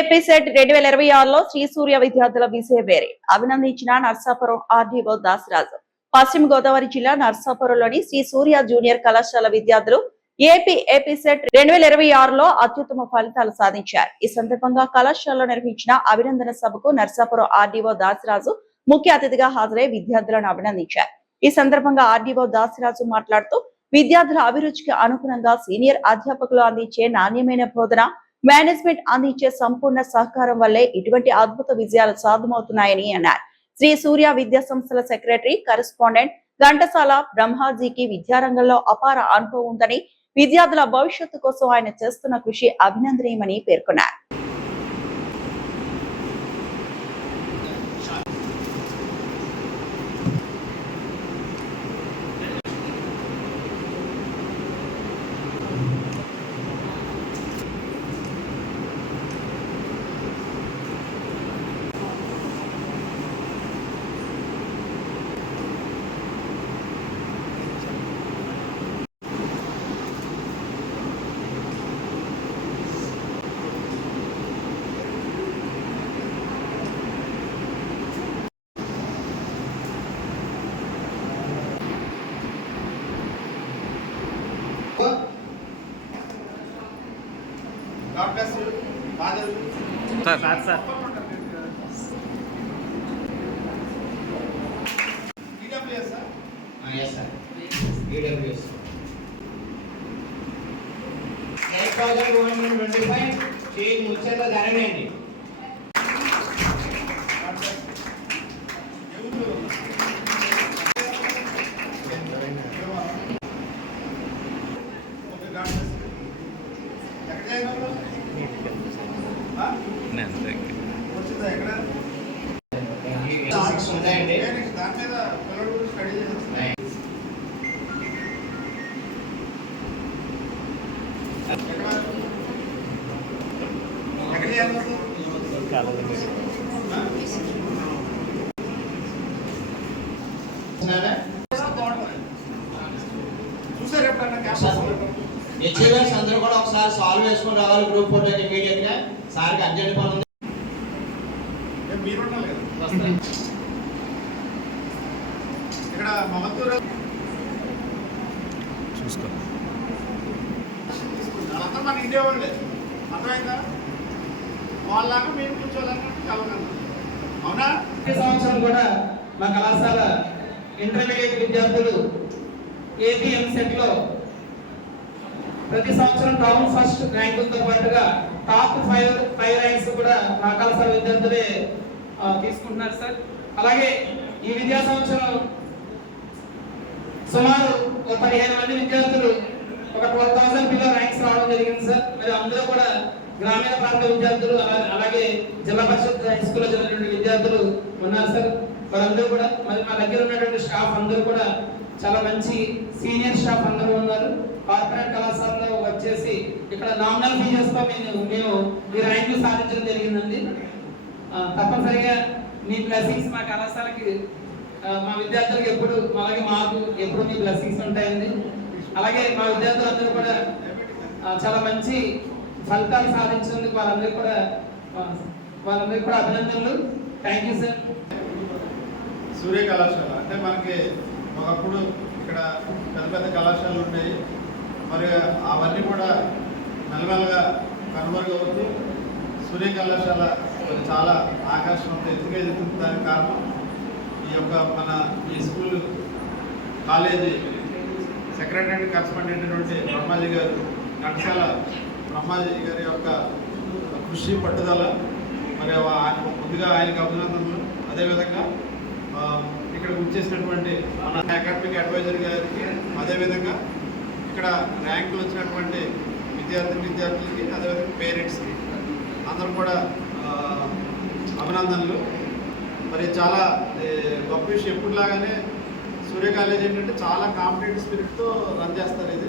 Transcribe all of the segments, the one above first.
AP set 2026లో Shri సూర్య విద్యార్థుల విజయ వేరే అభినందించిన Narsapuram RDO Dasaraju. పశ్చిమ గోదావరి జిల్లా నర్సాపురంలోని శ్రీ సూర్య జూనియర్ కళాశాల విద్యార్థులు ఏపీ సెట్ 2026లో అత్యుత్తమ ఫలితాలు సాధించారు. ఈ సందర్భంగా కళాశాలలో నిర్వహించిన అభినందన సభకు నర్సాపురం ఆర్డీఓ దాసరాజు ముఖ్య అతిథిగా హాజరై విద్యార్థులను అభినందించారు. ఈ సందర్భంగా ఆర్డీఓ దాసరాజు మాట్లాడుతూ విద్యార్థుల అభిరుచికి అనుగుణంగా సీనియర్ అధ్యాపకులు అందించే నాణ్యమైన బోధన, మేనేజ్మెంట్ అందించే సంపూర్ణ సహకారం వల్లే ఇటువంటి అద్భుత విజయాలు సాధ్యమవుతున్నాయని అన్నారు. శ్రీ సూర్య విద్యా సంస్థల సెక్రటరీ కరెస్పాండెంట్ ఘంటసాల బ్రహ్మాజీకి విద్యారంగంలో అపార అనుభవం ఉందని, విద్యార్థుల భవిష్యత్తు కోసం ఆయన చేస్తున్న కృషి అభినందనీయమని పేర్కొన్నారు. God bless you, Father. Sir. EWS, sir? Yes, sir. EWS. 8,225 చేయి ముచ్చట ధరనేండి. దాని మీద పిల్లలు స్టడీ చేస్తారు. ఎక్కడ చేయాలి? చూసారు ఎప్పుడన్నా హెచ్ఎంఎస్ అందరూ కూడా ఒకసారి సాల్వ్ చేసుకుని రావాలి. గ్రూప్ ఫోటో ఇమీడియట్ గా సార్కి అర్జెంట్ పని ఉంది. మీరు ఉండాలి కదా ఇక్కడ మహత్తూరు చూసుకో. వాళ్ళంతా మన ఇండియా వాళ్ళే, అర్థమైందా? వాళ్ళలాగా మేము కూర్చోవాలన్నట్టు కలగదు. అవునా? ప్రతి సంవత్సరం కూడా మా కళాశాల ఇంటర్మీడియట్ విద్యార్థులు ఏపీఎం సెట్ లో ప్రతి సంవత్సరం టౌన్ ఫస్ట్ ర్యాంకులతో పాటుగా టాప్ 5 ర్యాంక్స్ కూడా మా కళాశాల విద్యార్థులే తీసుకుంటున్నారు సార్. అలాగే ఈ విద్యా సంవత్సరం సుమారు 15 మంది విద్యార్థులు ఒక 12,000 బిలో ర్యాంక్స్ రావడం జరిగింది సార్. మరి అందులో కూడా గ్రామీణ ప్రాంత విద్యార్థులు అలాగే జిల్లా పరిషత్ హై స్కూల్లో చదివినటువంటి విద్యార్థులు ఉన్నారు సార్. వారందరూ కూడా మరి మా దగ్గర ఉన్నటువంటి స్టాఫ్ అందరూ కూడా చాలా మంచి సీనియర్ స్టాఫ్ అందరూ ఉన్నారు. కార్పొరేట్ కళాశాలలో వచ్చేసి ఇక్కడ నామినల్ ఫీజెస్తో మేము ఈ ర్యాంకులు సాధించడం జరిగిందండి. తప్పనిసరిగా మీ బ్లెస్సింగ్స్ మా కళాశాలకి, మా విద్యార్థులకు ఎప్పుడు, అలాగే మాకు ఎప్పుడు మీ బ్లెస్సింగ్స్ ఉంటాయండి. అలాగే మా విద్యార్థులందరూ కూడా చాలా మంచి ఫలితాలు సాధించినందుకు వాళ్ళందరికీ కూడా అభినందనలు. Thank you sir. సూర్య కళాశాల అంటే మనకి ఒకప్పుడు ఇక్కడ పెద్ద పెద్ద కళాశాలలు ఉన్నాయి. మరి అవన్నీ కూడా మెల్లమెల్లగా కనుమరుగవుతూ సూర్య కళాశాల చాలా ఆకాశంతో ఎత్తుగా ఎదుగుతుంది. దానికి కారణం ఈ స్కూల్ కాలేజీ సెక్రటరీ కరెస్పాండెంట్ అయినటువంటి బ్రహ్మాజీ గారు, ఘంటసాల బ్రహ్మాజీ గారి యొక్క కృషి, పట్టుదల. మరి ముందుగా ఆయనకు అభినందనలు. అదేవిధంగా ఇక్కడ వచ్చేసినటువంటి మన అకాడమిక్ అడ్వైజర్ గారికి, అదేవిధంగా ఇక్కడ ర్యాంకులు వచ్చినటువంటి విద్యార్థులకి, అదేవిధంగా పేరెంట్స్కి అందరూ కూడా అభినందనలు. మరి చాలా గొప్ప విషయం. ఎప్పుడులాగానే సూర్య కాలేజ్ ఏంటంటే చాలా కాంపిటేటివ్ స్పిరిట్తో రన్ చేస్తారు. ఇది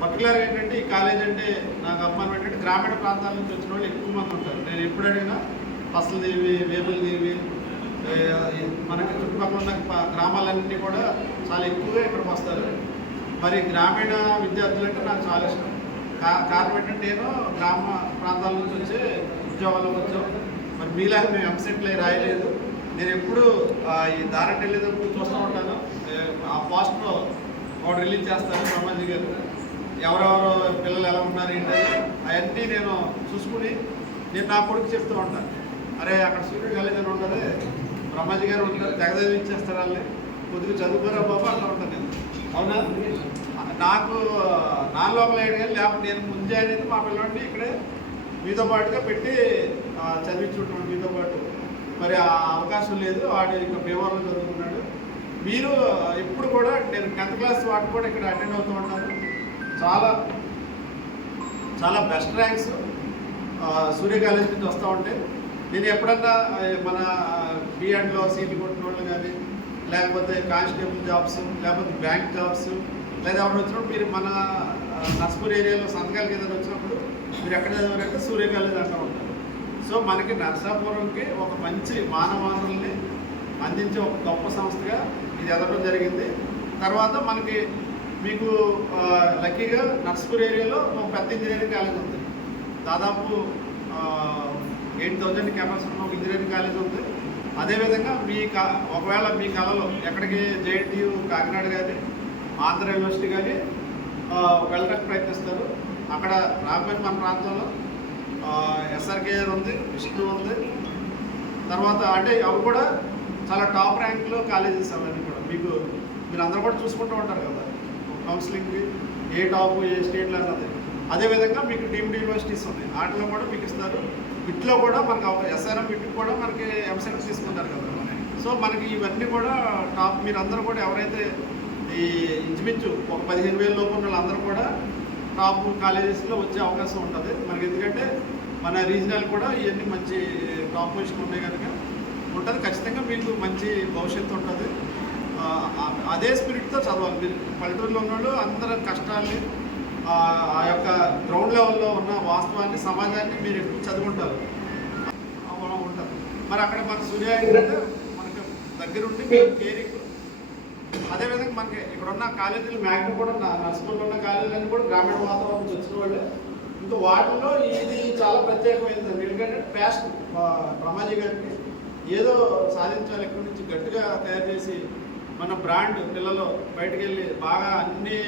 పర్టికులర్గా ఏంటంటే ఈ కాలేజ్ అంటే నాకు అభిమానం ఏంటంటే గ్రామీణ ప్రాంతాల నుంచి వచ్చిన వాళ్ళు ఎక్కువ మంది ఉంటారు. నేను ఎప్పుడు అడిగినా పసలదేవి, వేములదేవి, మనకి చుట్టుపక్కల ఉన్న గ్రామాలన్నీ కూడా చాలా ఎక్కువగా ఇక్కడికి వస్తారు. మరి గ్రామీణ విద్యార్థులు అంటే నాకు చాలా ఇష్టం. కారణం ఏంటంటే నేను గ్రామ ప్రాంతాల నుంచి వచ్చే ఉద్యోగాలకు వచ్చాం. మరి మీలాగా మేము ఎంసెట్లే రాయలేదు. నేను ఎప్పుడు ఈ దారంటే వెళ్ళేటప్పుడు చూస్తూ ఉంటాను. ఆ పోస్ట్లో ఒకటి రిలీజ్ చేస్తాను బ్రహ్మాజీ గారు, ఎవరెవరు పిల్లలు ఎలా ఉన్నారు ఏంటి అవన్నీ నేను చూసుకుని నేను నా కొడుకు చెప్తూ ఉంటాను, అరే అక్కడ సూర్య కాలేజ్ అని ఉంటుంది, బ్రహ్మాజీ గారు ఉంటారు, తెగదవిచ్చేస్తారు వాళ్ళని, కొద్దిగా చదువుకోరా బాబా అట్లా ఉంటాను నేను. అవునా? నాకు నా లోపల ఏడు కానీ లేకపోతే నేను ముందే అనేది మా పిల్లవాడిని ఇక్కడే మీతో పాటుగా పెట్టి చదివించుంటాను మీతో పాటు. మరి ఆ అవకాశం లేదు, వాడు ఇంకా భీమవరంలో చదువుకున్నాడు. మీరు ఎప్పుడు కూడా నేను 10th క్లాస్ వాటికి కూడా ఇక్కడ అటెండ్ అవుతూ ఉంటాను. చాలా చాలా బెస్ట్ ర్యాంక్స్ సూర్య కాలేజ్ నుంచి వస్తూ ఉంటాయి. నేను ఎప్పుడన్నా మన బిఎడ్లో సీట్లు కొట్టిన వాళ్ళు కానీ, లేకపోతే కానిస్టేబుల్ జాబ్స్, లేకపోతే బ్యాంక్ జాబ్స్, లేదా ఎవరు వచ్చినప్పుడు మీరు మన నర్సపూర్ ఏరియాలో సంతకాలకి ఏదైనా వచ్చినప్పుడు మీరు ఎక్కడ చదివారంటే సూర్య కాలేజ్ అంటూ ఉంటారు. సో మనకి నరసాపురంకి ఒక మంచి మానవ వనరుల్ని అందించే ఒక గొప్ప సంస్థగా ఇది ఎదగడం జరిగింది. తర్వాత మనకి మీకు లక్కీగా నర్సపూర్ ఏరియాలో ఒక పెద్ద ఇంజనీరింగ్ కాలేజ్ ఉంది. దాదాపు 8,000 కెపాసిటీ ఉన్న ఒక ఇంజనీరింగ్ కాలేజ్ ఉంది. అదేవిధంగా ఒకవేళ మీ కళలో ఎక్కడికి జేఎన్టీయూ కాకినాడ కానీ, ఆంధ్ర యూనివర్సిటీ కానీ వెళ్ళడానికి ప్రయత్నిస్తారు. అక్కడ రాకపోయిన మన ప్రాంతంలో ఎస్ఆర్కేఆర్ ఉంది, విష్ణు ఉంది. తర్వాత అంటే అవి కూడా చాలా టాప్ ర్యాంక్లో కాలేజెస్ అవన్నీ కూడా మీరు అందరూ కూడా చూసుకుంటూ ఉంటారు కదా కౌన్సిలింగ్కి ఏ టాప్ ఏ స్టేట్లో అన్నది. అదేవిధంగా మీకు డీమ్డ్ యూనివర్సిటీస్ ఉన్నాయి, వాటిలో కూడా మీకు ఇస్తారు. వీటిలో కూడా మనకు ఎస్ఆర్ఎం వీటికి కూడా మనకి ఎంసెట్ తీసుకుంటారు కదా. సో మనకి ఇవన్నీ కూడా టాప్. మీరు అందరూ కూడా ఎవరైతే ఈ ఇంచుమించు ఒక 15,000 లోపు ఉన్న వాళ్ళందరూ కూడా టాప్ కాలేజెస్లో వచ్చే అవకాశం ఉంటుంది మనకి. ఎందుకంటే మన రీజనల్ కూడా ఇవన్నీ మంచి టాప్ పొజిషన్ ఉన్నాయి కనుక ఉంటుంది. ఖచ్చితంగా మీకు మంచి భవిష్యత్తు ఉంటుంది. అదే స్పిరిట్తో చదవాలి. మీరు పల్లెటూరులో ఉన్నవాళ్ళు అందరూ కష్టాన్ని, ఆ యొక్క గ్రౌండ్ లెవెల్లో ఉన్న వాస్తవాన్ని, సమాజాన్ని మీరు ఎక్కువ చదువుకుంటారు ఉంటారు. మరి అక్కడ మన సూర్య ఏంటంటే మనకి దగ్గరుండి మీరు కేరింగ్. అదేవిధంగా మనకి ఇక్కడ ఉన్న కాలేజీలు మ్యాక్సిమం కూడా నర్సపూర్లో ఉన్న కాలేజీలన్నీ కూడా గ్రామీణ వాతావరణం నుంచి వచ్చిన వాళ్ళే. ఇంకా వాటిల్లో ఇది చాలా ప్రత్యేకమైనది. ఎందుకంటే ప్యాషన్ బ్రహ్మాజీ గారికి ఏదో సాధించాలి, ఎక్కడి నుంచి గట్టిగా తయారు చేసి మన బ్రాండ్ పిల్లలు బయటకు వెళ్ళి బాగా అన్ని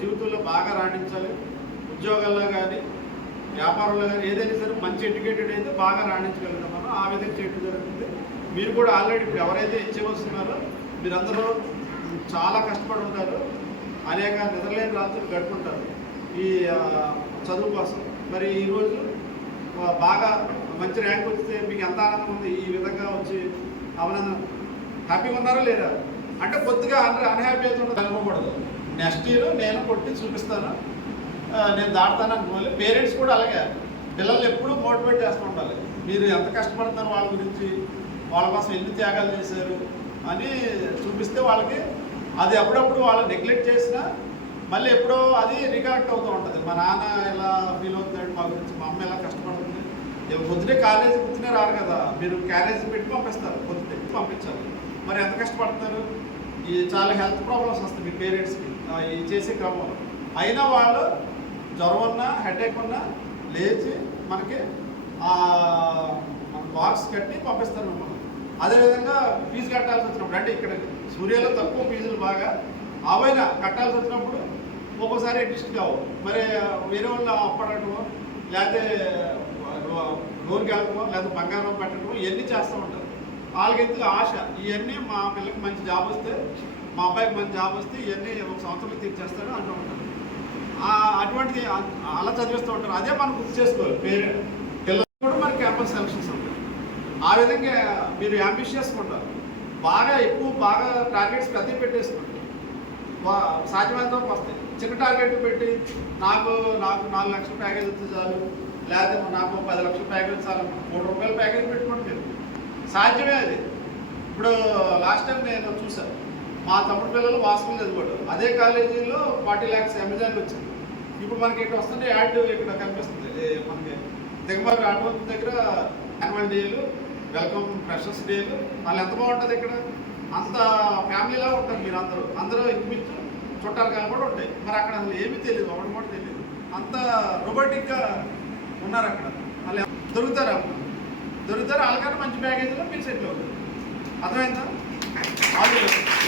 జీవితంలో బాగా రాణించాలి. ఉద్యోగాల్లో కానీ వ్యాపారంలో కానీ ఏదైనా సరే మంచి ఎడ్యుకేటెడ్ అయితే బాగా రాణించగలుగుతాం మనం. ఆ విధంగా చేయడం జరుగుతుంది. మీరు కూడా ఆల్రెడీ ఇప్పుడు ఎవరైతే ఇచ్చేవస్తున్నారో మీరందరూ చాలా కష్టపడి ఉంటారు, అనేక నిద్రలేని రాత్రులు గడుపుకుంటారు ఈ చదువు కోసం. మరి ఈరోజు బాగా మంచి ర్యాంక్ వస్తే మీకు ఎంత ఆనందం ఉంది. ఈ విధంగా వచ్చి అభినందన హ్యాపీగా ఉన్నారా లేదా అంటే కొద్దిగా అన్హ్యాపీ అయితే ఉండదు అనుకోకూడదు. నెక్స్ట్ ఇయర్ నేను కొట్టి చూపిస్తాను, నేను దాటుతాను అనుకోవాలి. పేరెంట్స్ కూడా అలాగే పిల్లల్ని ఎప్పుడూ మోటివేట్ చేస్తూ ఉండాలి. మీరు ఎంత కష్టపడతారు వాళ్ళ గురించి, వాళ్ళ కోసం ఎన్ని త్యాగాలు చేశారు అని చూపిస్తే వాళ్ళకి అది అప్పుడప్పుడు వాళ్ళు నెగ్లెక్ట్ చేసినా మళ్ళీ ఎప్పుడో అది రికనెక్ట్ అవుతూ ఉంటుంది. మా నాన్న ఎలా ఫీల్ అవుతున్నాడు మా గురించి, మా అమ్మ ఎలా కష్టపడుతుంది. పొద్దునే కాలేజీ పొద్దునే రారు కదా, మీరు క్యారేజీ పెట్టి పంపిస్తారు, పొద్దునే పంపించాలి. మరి ఎంత కష్టపడతారు. ఈ చాలా హెల్త్ ప్రాబ్లమ్స్ వస్తాయి మీ పేరెంట్స్కి ఈ చేసే క్రమంలో. అయినా వాళ్ళు జ్వరం ఉన్నా హెడేక్ ఉన్నా లేచి మనకి మన బాక్స్ కట్టి పంపిస్తారు మిమ్మల్ని. అదేవిధంగా ఫీజు కట్టాల్సి వచ్చినప్పుడు అంటే ఇక్కడ సూర్యలో తక్కువ ఫీజులు బాగా అవైనా కట్టాల్సి వచ్చినప్పుడు ఒక్కోసారి అడ్జస్ట్ కావు. మరి వేరే వాళ్ళు అప్పడటమో లేకపోతే లోన్కి వెళ్ళటమో లేకపోతే బంగారం పెట్టడమో ఇవన్నీ చేస్తూ ఉంటారు. వాళ్ళకి ఆశ ఇవన్నీ మా పిల్లకి మంచి జాబ్ వస్తే, మా అబ్బాయికి మంచి జాబ్ వస్తే ఇవన్నీ ఒక సంవత్సరంలో తీర్చేస్తాడు అంటూ ఉంటారు. అటువంటిది అలా చదివిస్తూ ఉంటారు. అదే మనం గుర్తు చేసుకోవాలి. పిల్లలు కూడా మనకి క్యాంపస్ సెలక్షన్స్ ఉంటాయి. ఆ విధంగా మీరు అంబిషియస్గా ఉంటారు. బాగా బాగా టార్గెట్స్ పెద్దవి పెట్టేసుకుంటారు. సాధ్యమైనంత వరకు వస్తాయి. చిన్న టార్గెట్ పెట్టి నాకు 4 లక్షల ప్యాకేజ్ వస్తే చాలు, లేకపోతే నాకు 10 లక్షల ప్యాకేజ్ చాలు, 3 రూపాయల ప్యాకేజ్ పెట్టుకోండి మీరు. సాధ్యమే అది. ఇప్పుడు లాస్ట్ టైం నేను చూసాను, మా తమ్ముడు పిల్లలు వాసుకులు చదివాడు. అదే కాలేజీలో 40 lakhs అమెజాన్ వచ్చింది. ఇప్పుడు మనకి ఇక్కడ వస్తుంటే యాడ్ ఇక్కడ కనిపిస్తుంది. మనకి దిగమర్రి ఆటోమొబైల్ దగ్గర యాన్యువల్ డేలు, వెల్కమ్ ఫ్రెషర్స్ డేలు, వాళ్ళు ఎంత బాగుంటుంది ఇక్కడ. అంత ఫ్యామిలీలా ఉంటారు మీరు అందరూ ఇంచుమించు చుట్టాలు కూడా ఉంటాయి. మరి అక్కడ అసలు ఏమీ తెలియదు, ఒకటి కూడా తెలియదు. అంత రొబోటిక్గా ఉన్నారు అక్కడ. మళ్ళీ దొరుకుతారు వాళ్ళకన్నా మంచి ప్యాకేజీలో మీరు సెటిల్ అవుతారు. అర్థమైందా?